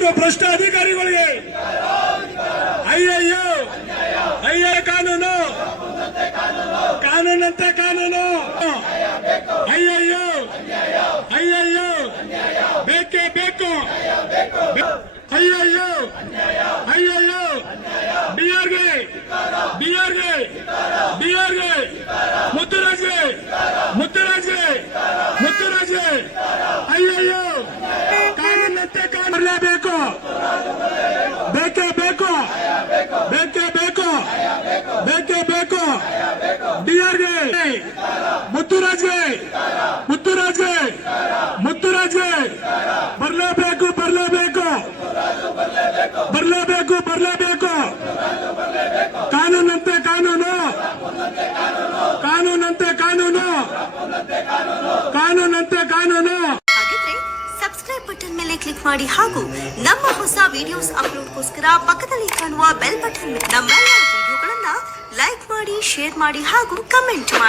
ಭ್ರಷ್ಟ ಅಧಿಕಾರಿಗಳಿಗೆ ಅಯ್ಯಯ್ಯೋ ಅಯ್ಯ ಕಾನೂನು ಕಾನೂನಂತೆ ಕಾನೂನು ಅಯ್ಯಯ್ಯೋ ಅಯ್ಯಯ್ಯೋ ಬೇಕೇ ಬೇಕು ಅಯ್ಯಯ್ಯೋ ಅಯ್ಯಯ್ಯೋ ಬಿಆರ್ಗೆ ಬಿಆರ್ಗೆ ಬಿಆರ್ಗೆ ಮುತ್ತುರಾಜ್ಗೆ ಮುತ್ತುರಾಜ್ಗೆ ಮುತ್ತುರಾಜ್ಗೆ ಅಯ್ಯಯ್ಯೋ ಕಾನೂನಂತೆ ಕಾನೂನಲೇಬೇಕು ಬೇಕೇ ಬೇಕು ಬೇಕೇ ಬೇಕು ಬೇಕೇ ಬೇಕು ಬಿಆರ್ಗೆ ಮುತ್ತುರಾಜ್ಗೆ ಮುತ್ತುರಾಜ್ಗೆ ಮುತ್ತುರಾಜ್ಗೆ ಬರಲೇಬೇಕು ಬರಲೇಬೇಕು ಬರಲೇಬೇಕು ಬರಲೇಬೇಕು ಕಾನೂನಂತೆ ಕಾನೂನು ಕಾನೂನಂತೆ ಕಾನೂನು ಕಾನೂನಂತೆ ಕಾನೂನು. ಹಾಗಿದ್ರೆ ಸಬ್ಸ್ಕ್ರೈಬ್ ಬಟನ್ ಮೇಲೆ ಕ್ಲಿಕ್ ಮಾಡಿ ಹಾಗೂ ನಮ್ಮ ಹೊಸ ವಿಡಿಯೋಸ್ ಅಪ್ಲೋಡ್ಗೋಸ್ಕರ ಪಕ್ಕದಲ್ಲಿ ಕಾಣುವ ಬೆಲ್ ಬಟನ್ ನಮ್ಮೆಲ್ಲ ವಿಡಿಯೋಗಳನ್ನ ಲೈಕ್ ಮಾಡಿ, ಶೇರ್ ಮಾಡಿ ಹಾಗೂ ಕಮೆಂಟ್ ಮಾಡಿ.